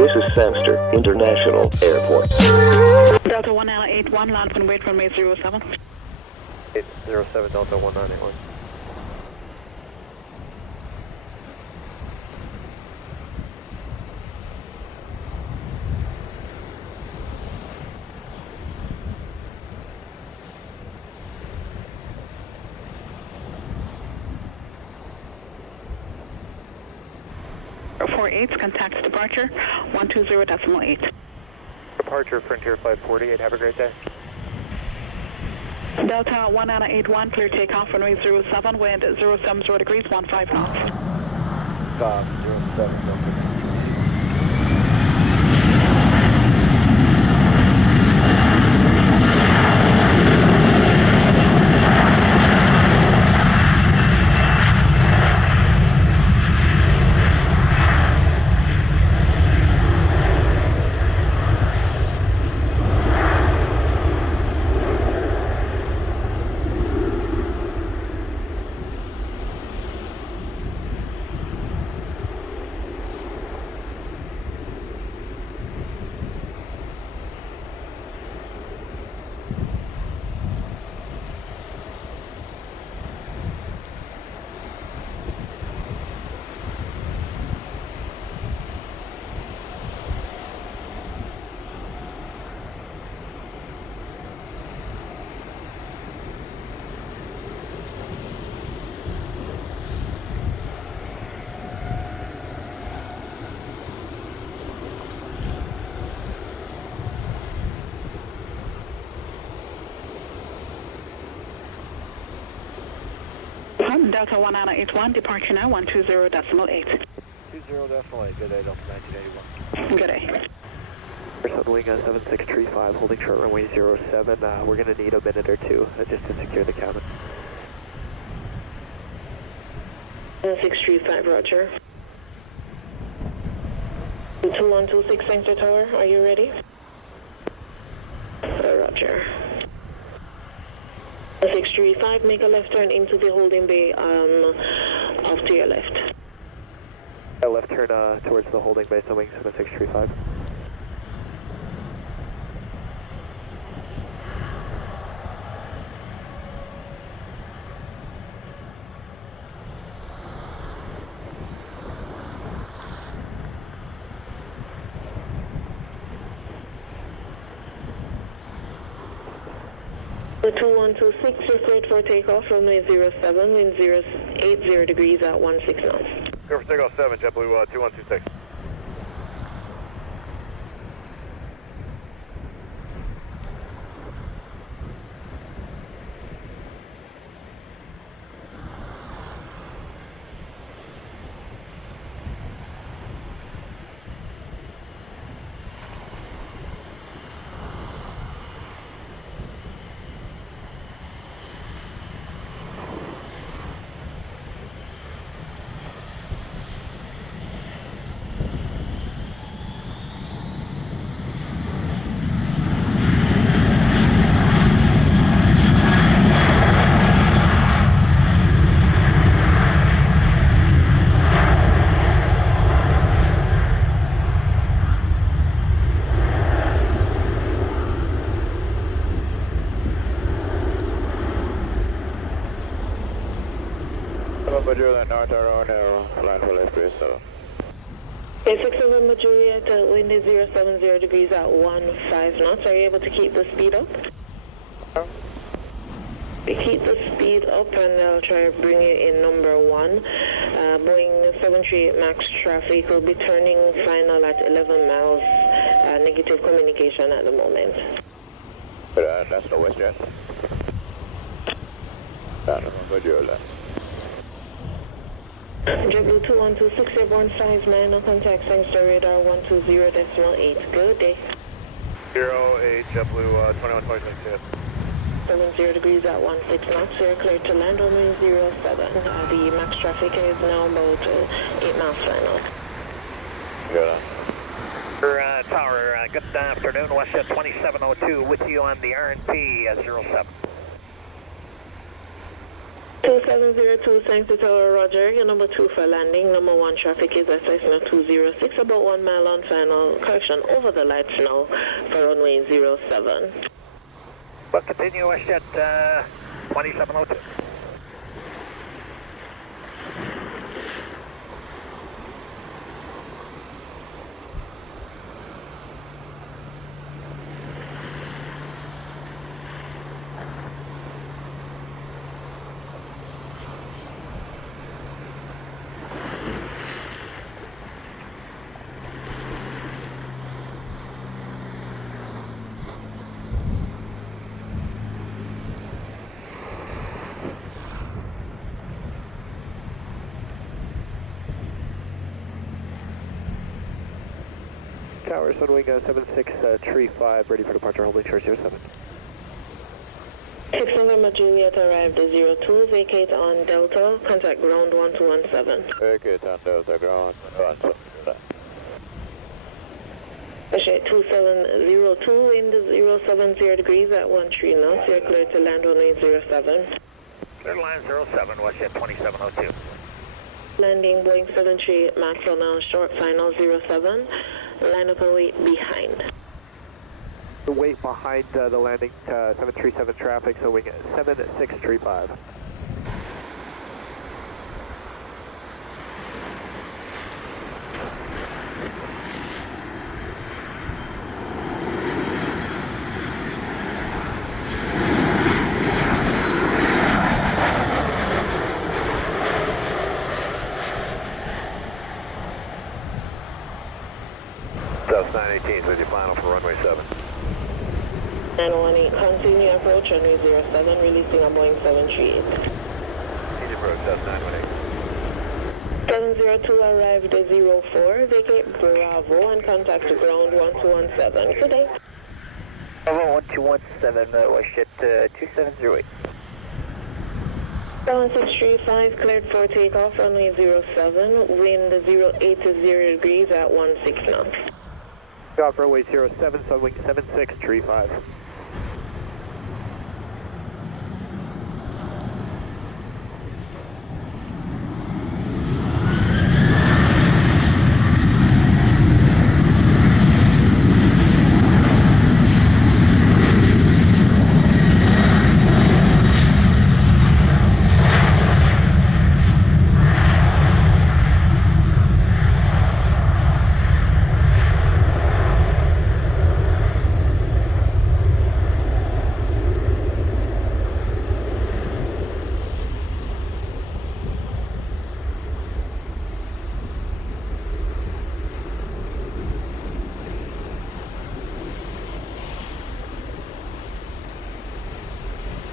This is Sandster International Airport. Delta 1981, land and wait for me 07. 807 Delta 1981. Contact departure 120.8. Departure Frontier Flight 48. Have a great day. Delta 1981, clear takeoff, runway 07, wind 070 degrees, 15 knots. Stop, 07, Delta. Delta 1981, departure now 120.8. 20.8, good day, Delta 1981. Good day. Wing on 7635, holding short runway 07. We're going to need a minute or two just to secure the cabin. 7635, roger. 2126 Center Tower, are you ready? Roger. 635, make a left turn into the holding bay off to your left. A left turn towards the holding bay, so wing 7635. The 2126, you're cleared for takeoff, runway 07, wind 80 degrees at 16 knots. Clear for takeoff 7, JetBlue 2126. Okay, 6 November Juliet, wind is 070 degrees at 15 knots. Are you able to keep the speed up? Keep the speed up and I'll try to bring you in number 1. Boeing 738 MAX traffic will be turning final at 11 miles. Negative communication at the moment. That's the WestJet. JetBlue 2126, airborne 59, no contact, Sangster radar 120.8. Good day. 08, JetBlue 2126. 70 degrees at 16 knots. We are cleared to land on 07. The max traffic is now about 8 miles final. Good. Tower, good afternoon. WestJet 2702 with you on the RNP 07. 2702, Sanctuary Tower, Roger. Your number 2 for landing. Number 1 traffic is at Cessna 206, about 1 mile on final. Correction, over the lights now for runway 07. We'll continue Westjet 2702. Tower, Sunwing 7635, ready for departure, holding short 07. 6 November Juliet arrived at 02, vacate on Delta, contact ground 1217. Vacate on Delta, ground 1217. Appreciate 2702, wind 070 degrees at 13 knots, you're clear to land runway 07. Clear line 07, Westjet 2702. Landing Boeing 738 MAX on now, short final 07. Line up and wait behind. The wait behind the landing 737 traffic, so wing 7635. South 918 with your final for runway 7. 918, continue approach runway 07, releasing on Boeing 738. Continue approach, South 918. 702 arrived at 04, vacate Bravo and contact ground 1217. Good day. Bravo 1217, Westjet 2708. 7635, cleared for takeoff, runway 07, wind 08 to 0 degrees at 16 knots. Off runway 07, Sunwing 7635.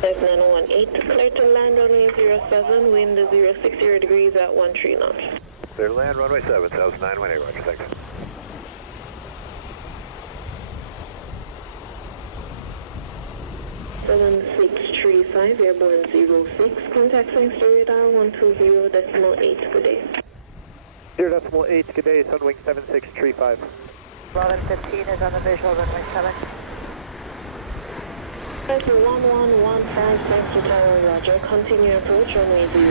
That's 918, clear to land runway 07, wind 060 degrees at 13 knots. Clear to land, runway 7, South 918, roger, thanks. Seven 635, airborne 06, contact Sanctuary radar 120.8, good day. 0.8, good day, Sunwing 7635. 1115 is on the visual, runway 7. That's 1115, Sanctuary Tower, roger, continue approach runway 07.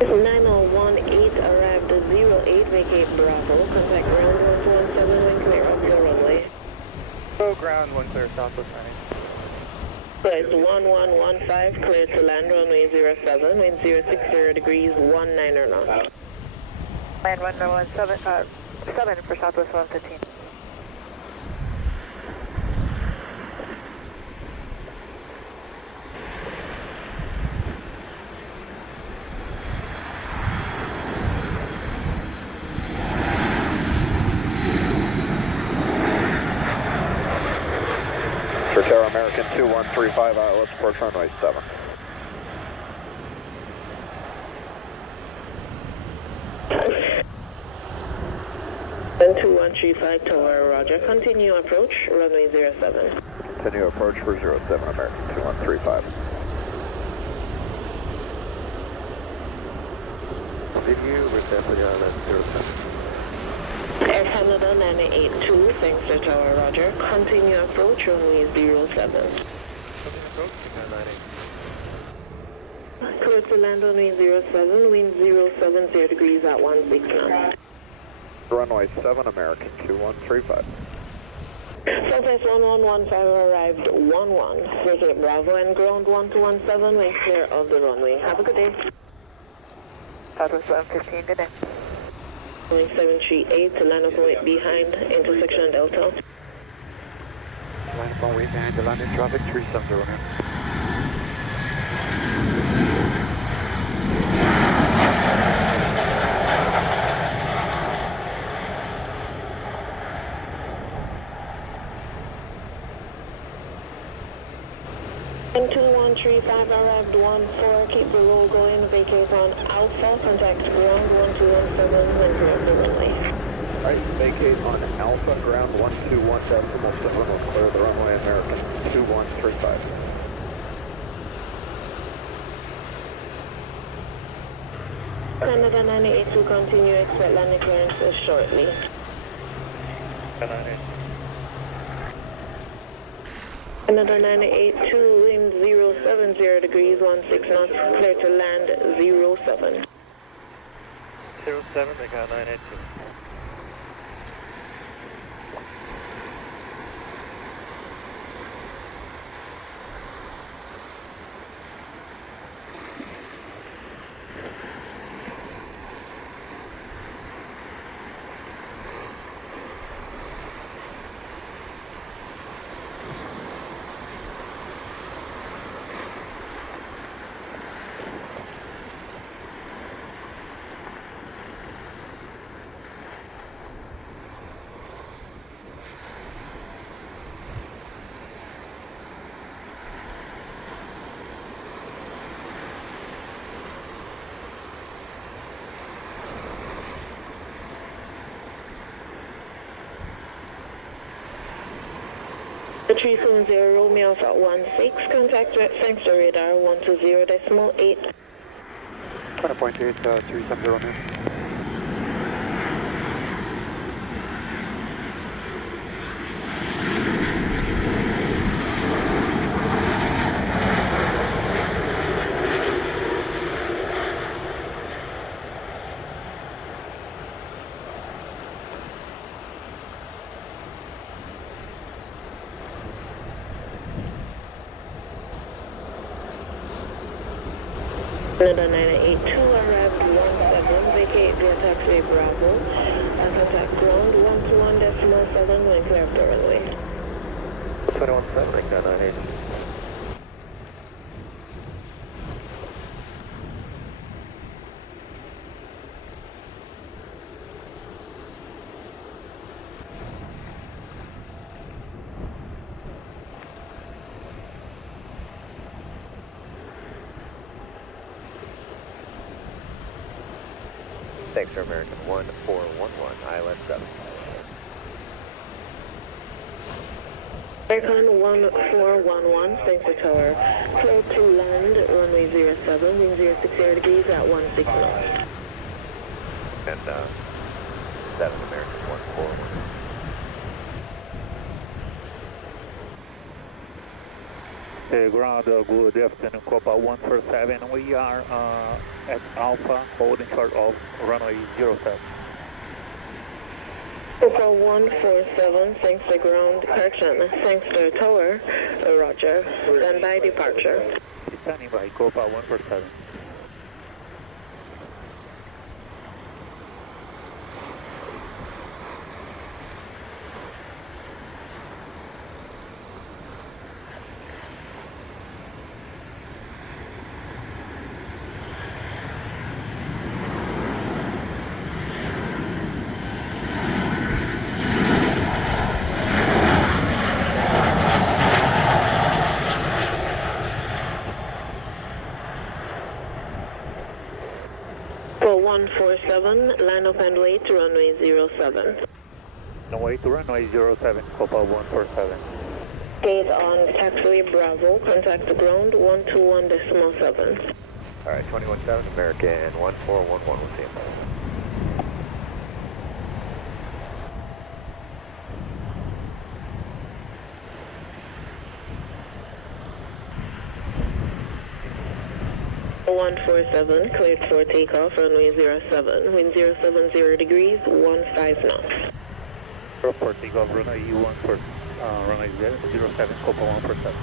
It's 9018 arrived at 08, vacate Bravo, contact ground 1217 when clear of your runway. Go ground, one clear, southwest So it's 1115, clear to land runway 07, wind 060 degrees, 19 knots. Land runway 7 for Southwest 115. Tower American 2135, let's approach runway 7. 2135 Tower, roger. Continue approach, runway 07. Continue approach for 07, American 2135. Continue, we're definitely on at 07. Air Canada 982, thanks to Tower, roger. Continue approach, runway 07. Continue approach, 998. Clear to land runway 07, wind 070 degrees at 16 knots. Runway 7, American 2135. Southwest 1115 arrived 11. Vacate Bravo and ground 1217, wind clear of the runway. Have a good day. Southwest 115, good day. Runway 738 to line up and wait behind, intersection Delta. Line up on way behind the landing traffic 370 now. And 2135 arrived 14, keep the roll going, vacate on Alpha, contact ground 1217, wind clear of the runway. Alright, vacate on Alpha, ground 121.7, will clear the runway, American 2135. Canada 982, continue, expect landing clearances shortly. Canada 982, wind 070 degrees, 16 knots, clear to land 07. 07, they got 982. The 370 Romeo Alpha 16, contact thanks to radar 120.8. 5.8, 370 Romeo. Canada 982 arrived 17, vacate via taxiway Bravo, and contact ground 121.7, wind clear of the runway. 21.7, they got 980. Thanks for American 1411, Island 7. American 1411, thanks to Tower. Clear to land, runway 07, wind 060 degrees at 16 knots. And 7 American 141. Ground, good afternoon, Copa 147. We are at Alpha, holding short of runway 07. Copa 147, thanks to ground, correction, thanks to Tower, roger, stand by departure. Standing by, Copa 147. For 147, line up and wait, runway 07. Runway to runway 07, Copa 147. Gate on taxiway Bravo, contact the ground 121.7. Alright, 21-7, American 1411, we'll see you. .147, cleared for takeoff, runway 07, wind 070 degrees, 15 knots. Airport takeoff, runway runway 07, Copa 147.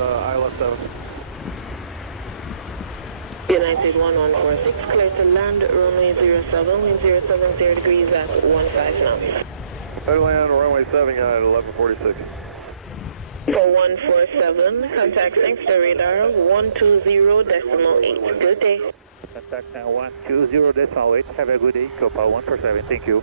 Isla 7. United 1146, clear to land, runway 07, wind 070 degrees at 15 knots. Clear to land, runway 7, United 1146. For 147, contact Sangster radar 120.8. Good day. Contact 120.8. Have a good day. Copa 147. Thank you.